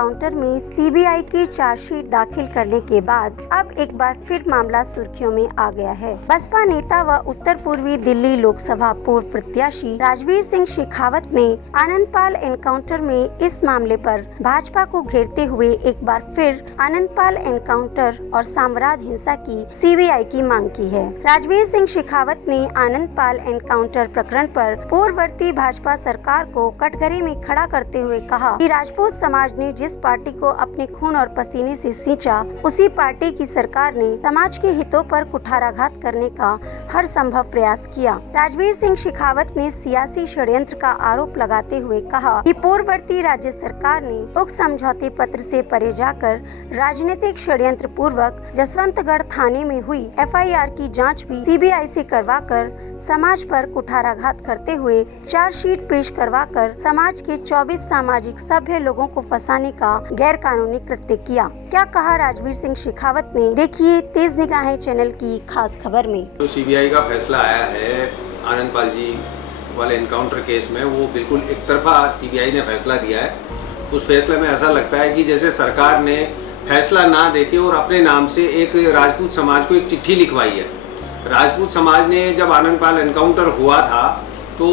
Encounter में CBI की chargesheet दाखिल करने के बाद अब एक बार फिर मामला सुर्खियों में आ गया है। बसपा नेता व उत्तर पूर्वी दिल्ली लोकसभा पूर्व प्रत्याशी राजवीर सिंह शेखावत ने आनंदपाल एनकाउंटर में इस मामले पर भाजपा को घेरते हुए एक बार फिर आनंदपाल एनकाउंटर और साम्राज्य हिंसा की सीबीआई की मांग की है। राजवीर सिंह शेखावत ने आनंदपाल एनकाउंटर प्रकरण पर पूर्ववर्ती भाजपा सरकार को कटघरे में खड़ा करते हुए कहा कि राजपूत समाज ने जिस पार्टी को अपने खून और पसीने से सींचा, उसी पार्टी की सरकार ने समाज के हितों पर कुठाराघात करने का हर संभव प्रयास किया। राजवीर सिंह शेखावत ने सियासी षड्यंत्र का आरोप लगाते हुए कहा कि पूर्ववर्ती राज्य सरकार ने उक्त समझौते पत्र से परे जाकर राजनीतिक षड्यंत्र पूर्वक जसवंतगढ़ थाने में हुई एफआईआर की जांच भी सीबीआई से करवाकर समाज पर कुठाराघात करते हुए चार्जशीट पेश करवाकर समाज के 24 सामाजिक सभ्य लोगों को फंसाने का गैर कानूनी कृत्य किया। क्या कहा राजवीर सिंह शेखावत ने, देखिए तेज निगाहें चैनल की खास खबर में। जो सीबीआई का फैसला आया है आनंदपाल जी वाले एनकाउंटर केस में, वो बिल्कुल एक तरफा सीबीआई ने फैसला दिया है। उस फैसले में ऐसा लगता है कि जैसे सरकार ने फैसला ना देके और अपने नाम से एक राजपूत समाज को एक चिट्ठी लिखवाई है। राजपूत समाज ने जब आनंदपाल एनकाउंटर हुआ था तो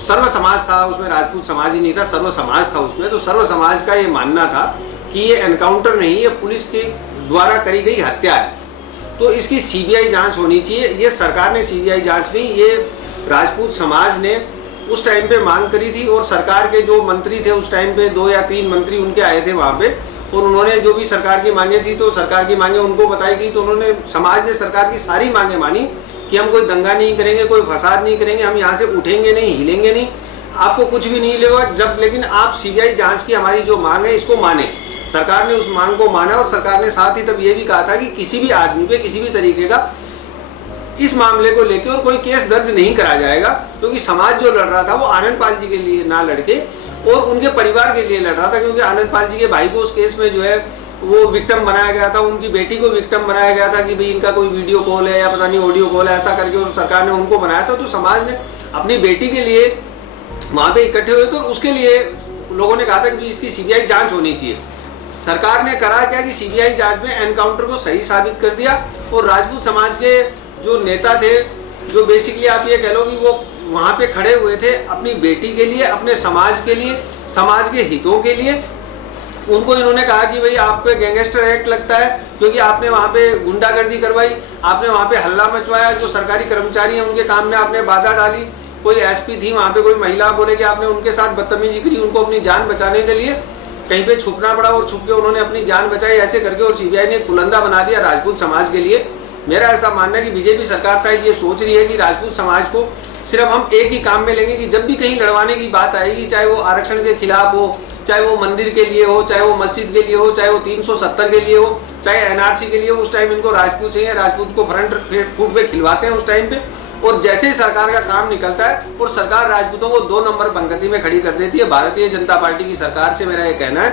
सर्व समाज था उसमें, राजपूत समाज ही नहीं था, सर्व समाज था उसमें। तो सर्व समाज का ये मानना था कि ये एनकाउंटर नहीं, ये पुलिस के द्वारा करी गई हत्या है, तो इसकी सीबीआई जांच होनी चाहिए। ये सरकार ने सीबीआई जांच नहीं, ये राजपूत समाज ने उस टाइम पे मांग करी थी। और सरकार के जो मंत्री थे उस टाइम पे 2 या 3 मंत्री उनके आए थे वहाँ पे, और उन्होंने जो भी सरकार की मांगे थी तो सरकार की मांगे उनको बताई गई। तो उन्होंने, समाज ने सरकार की सारी मांगे मानी कि हम कोई दंगा नहीं करेंगे, कोई फसाद नहीं करेंगे, हम यहाँ से उठेंगे नहीं, हिलेंगे नहीं, आपको कुछ भी नहीं लेगा जब, लेकिन आप सीबीआई जांच की हमारी जो मांग है इसको माने। सरकार ने उस मांग को माना और सरकार ने साथ ही तब ये भी कहा था कि किसी भी आदमी पे किसी भी तरीके का इस मामले को लेकर और कोई केस दर्ज नहीं करा जाएगा, क्योंकि समाज जो लड़ रहा था वो आनंदपाल जी के लिए ना लड़के और उनके परिवार के लिए लड़ रहा था। क्योंकि आनंदपाल जी के भाई को उस केस में जो है वो विक्टिम बनाया गया था, उनकी बेटी को विक्टिम बनाया गया था कि भाई इनका कोई वीडियो कॉल है या पता नहीं ऑडियो कॉल है, ऐसा करके, और सरकार ने उनको बनाया था। तो समाज ने अपनी बेटी के लिए वहाँ पे इकट्ठे हुए, तो उसके लिए लोगों ने कहा था कि इसकी सीबीआई जाँच होनी चाहिए। सरकार ने करा क्या कि सीबीआई जाँच में एनकाउंटर को सही साबित कर दिया। और राजपूत समाज के जो नेता थे, जो बेसिकली आप ये कह लो कि वो वहाँ पे खड़े हुए थे अपनी बेटी के लिए, अपने समाज के लिए, समाज के हितों के लिए, उनको इन्होंने कहा कि भाई आप पे गैंगस्टर एक्ट लगता है क्योंकि आपने वहाँ पे गुंडागर्दी करवाई, आपने वहाँ पे हल्ला मचवाया, जो सरकारी कर्मचारी हैं उनके काम में आपने बाधा डाली। कोई एसपी थी वहाँ पे, कोई महिला बोले कि आपने उनके साथ बदतमीजी करी, उनको अपनी जान बचाने के लिए कहीं पे छुपना पड़ा और छुप के उन्होंने अपनी जान बचाई, ऐसे करके। और सीबीआई ने पुलंदा बना दिया राजपूत समाज के लिए। मेरा ऐसा मानना है कि बीजेपी सरकार शायद ये सोच रही है कि राजपूत समाज को सिर्फ हम एक ही काम में लेंगे कि जब भी कहीं लड़वाने की बात आएगी, चाहे वो आरक्षण के खिलाफ हो, चाहे वो मंदिर के लिए हो, चाहे वो मस्जिद के लिए हो, चाहे वो 370 के लिए हो, चाहे एनआरसी के लिए हो, उस टाइम इनको राजपूत चाहिए। राजपूत को फ्रंट फुट पे खिलवाते हैं उस टाइम पे। और जैसे ही सरकार का काम निकलता है और सरकार राजपूतों को 2 नंबर पंक्ति में खड़ी कर देती है। भारतीय जनता पार्टी की सरकार से मेरा ये कहना है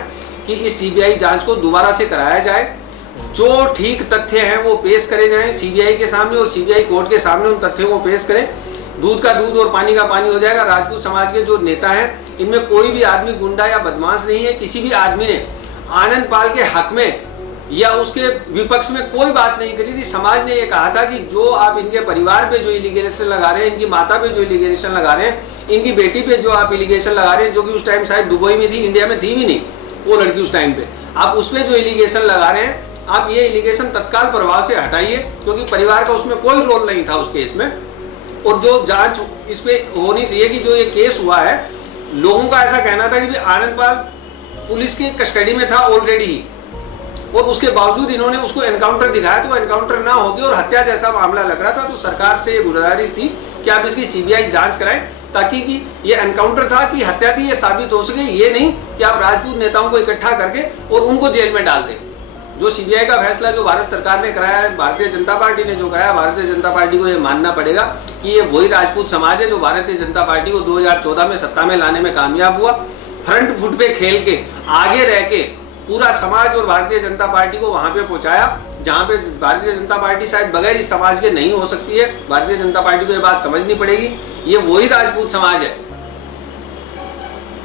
कि इस सीबीआई जाँच को दोबारा से कराया जाए, जो ठीक तथ्य हैं वो पेश करे जाएं सीबीआई के सामने, और सीबीआई कोर्ट के सामने उन तथ्यों को पेश करें। दूध का दूध और पानी का पानी हो जाएगा। राजपूत समाज के जो नेता हैं इनमें कोई भी आदमी गुंडा या बदमाश नहीं है। किसी भी आदमी ने आनंदपाल के हक में या उसके विपक्ष में कोई बात नहीं करी थी। समाज ने ये कहा था कि जो आप इनके परिवार पे जो एलिगेशन लगा रहे हैं, इनकी माता पे जो एलिगेशन लगा रहे हैं, इनकी बेटी पे जो आप एलिगेशन लगा रहे हैं, जो कि उस टाइम शायद दुबई में थी, इंडिया में थी भी नहीं वो लड़की उस टाइम पे, आप उस पर जो एलिगेशन लगा रहे हैं, आप ये एलिगेशन तत्काल प्रभाव से हटाइए, क्योंकि परिवार का उसमें कोई रोल नहीं था उस केस में। और जो जांच इस पे होनी चाहिए कि जो ये केस हुआ है, लोगों का ऐसा कहना था कि आनंदपाल पुलिस की कस्टडी में था ऑलरेडी, और उसके बावजूद इन्होंने उसको एनकाउंटर दिखाया, तो एनकाउंटर ना होगी और हत्या जैसा मामला लग रहा था। तो सरकार से ये गुजारिश थी कि आप इसकी सीबीआई जांच कराएं, ताकि कि ये एनकाउंटर था कि हत्या थी ये साबित हो सके। ये नहीं कि आप राजपूत नेताओं को इकट्ठा करके और उनको जेल में डाल दें। जो सीबीआई का फैसला जो भारत सरकार ने कराया है, भारतीय जनता पार्टी ने जो कराया, भारतीय जनता पार्टी को ये मानना पड़ेगा कि ये वही राजपूत समाज है जो भारतीय जनता पार्टी को 2014 में सत्ता में लाने में कामयाब हुआ। फ्रंट फुट पे खेल के आगे रह के पूरा समाज और भारतीय जनता पार्टी को वहां पे पहुंचाया जहां पे भारतीय जनता पार्टी शायद बगैर इस समाज के नहीं हो सकती है। भारतीय जनता पार्टी को ये बात समझनी पड़ेगी, ये वही राजपूत समाज है।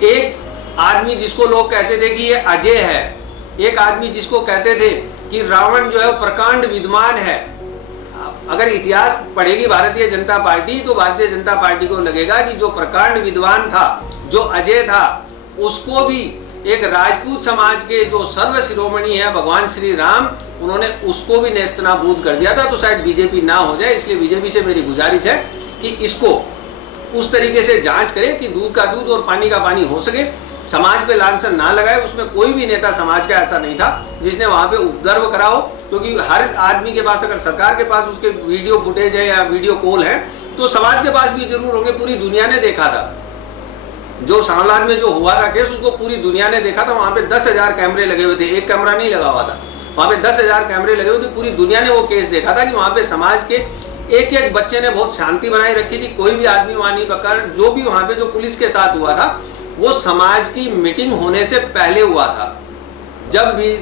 एक आदमी जिसको लोग कहते थे कि ये अजय है, एक आदमी जिसको कहते थे कि रावण जो है वो प्रकांड विद्वान है। अगर इतिहास पढ़ेगी भारतीय जनता पार्टी तो भारतीय जनता पार्टी को लगेगा कि जो प्रकांड विद्वान था, जो अजय था, उसको भी एक राजपूत समाज के जो सर्व शिरोमणि है भगवान श्री राम, उन्होंने उसको भी नेस्तनाबूद कर दिया था। तो शायद बीजेपी ना हो जाए, इसलिए बीजेपी से मेरी गुजारिश है कि इसको उस तरीके से जांच करे कि दूध का दूध और पानी का पानी हो सके, समाज पे लांछन ना लगाए। उसमें कोई भी नेता समाज का ऐसा नहीं था जिसने वहां पे उपद्रव करा हो, क्योंकि हर आदमी के पास, अगर सरकार के पास उसके वीडियो फुटेज है या वीडियो कॉल है, तो समाज के पास भी जरूर होंगे। पूरी दुनिया ने देखा था जो सांवलाद में जो हुआ था केस, उसको पूरी दुनिया ने देखा था। वहां पे 10,000 कैमरे लगे हुए थे, एक कैमरा नहीं लगा हुआ था, वहां पे 10,000 कैमरे लगे हुए थे। पूरी दुनिया ने वो केस देखा था कि वहां पे समाज के एक एक बच्चे ने बहुत शांति बनाए रखी थी, कोई भी आदमी वहां नहीं पकड़। जो भी वहां पे जो पुलिस के साथ हुआ था वो समाज की मीटिंग होने से पहले हुआ था। जब भी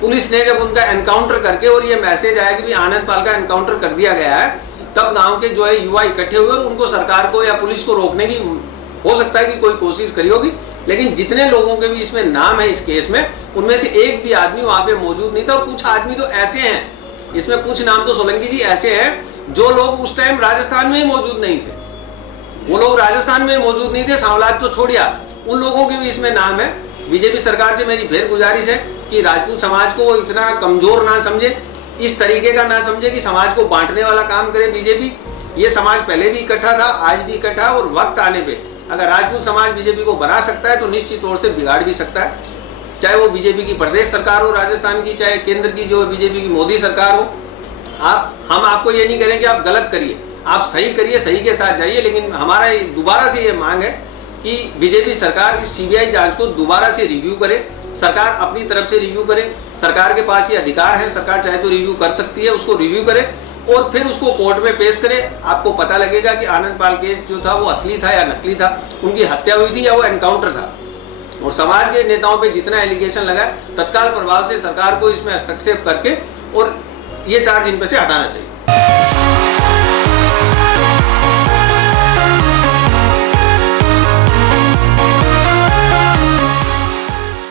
पुलिस ने जब उनका एनकाउंटर करके और ये मैसेज आया कि भी आनंद पाल का एनकाउंटर कर दिया गया है, तब गांव के जो है युवा इकट्ठे हुए और उनको सरकार को या पुलिस को रोकने की हो सकता है कि कोई कोशिश करी होगी, लेकिन जितने लोगों के भी इसमें नाम है इस केस में, उनमें से एक भी आदमी वहां पे मौजूद नहीं था। और कुछ आदमी तो ऐसे हैं, इसमें कुछ नाम तो सोलंकी जी ऐसे हैं जो लोग उस टाइम राजस्थान में ही मौजूद नहीं थे, वो लोग राजस्थान में मौजूद नहीं थे, सांवलाद तो छोड़िया, उन लोगों के भी इसमें नाम है। बीजेपी सरकार से मेरी फिर गुजारिश है कि राजपूत समाज को इतना कमजोर ना समझे, इस तरीके का ना समझे कि समाज को बांटने वाला काम करे बीजेपी। ये समाज पहले भी इकट्ठा था, आज भी इकट्ठा, और वक्त आने पे अगर राजपूत समाज बीजेपी को बना सकता है तो निश्चित तौर से बिगाड़ भी सकता है, चाहे वो बीजेपी की प्रदेश सरकार हो राजस्थान की, चाहे केंद्र की जो बीजेपी की मोदी सरकार हो। हम आपको ये नहीं करें कि आप गलत करिए, आप सही करिए, सही के साथ जाइए, लेकिन हमारा दोबारा से ये मांग है कि बीजेपी सरकार इस सीबीआई जांच को दोबारा से रिव्यू करे, सरकार अपनी तरफ से रिव्यू करे। सरकार के पास ये अधिकार है, सरकार चाहे तो रिव्यू कर सकती है, उसको रिव्यू करे और फिर उसको कोर्ट में पेश करे। आपको पता लगेगा कि आनंद पाल केस जो था वो असली था या नकली था, उनकी हत्या हुई थी या वो एनकाउंटर था। और समाज के नेताओं पे जितना एलिगेशन लगा, तत्काल प्रभाव से सरकार को इसमें हस्तक्षेप करके और ये चार्ज इन पे से हटाना चाहिए।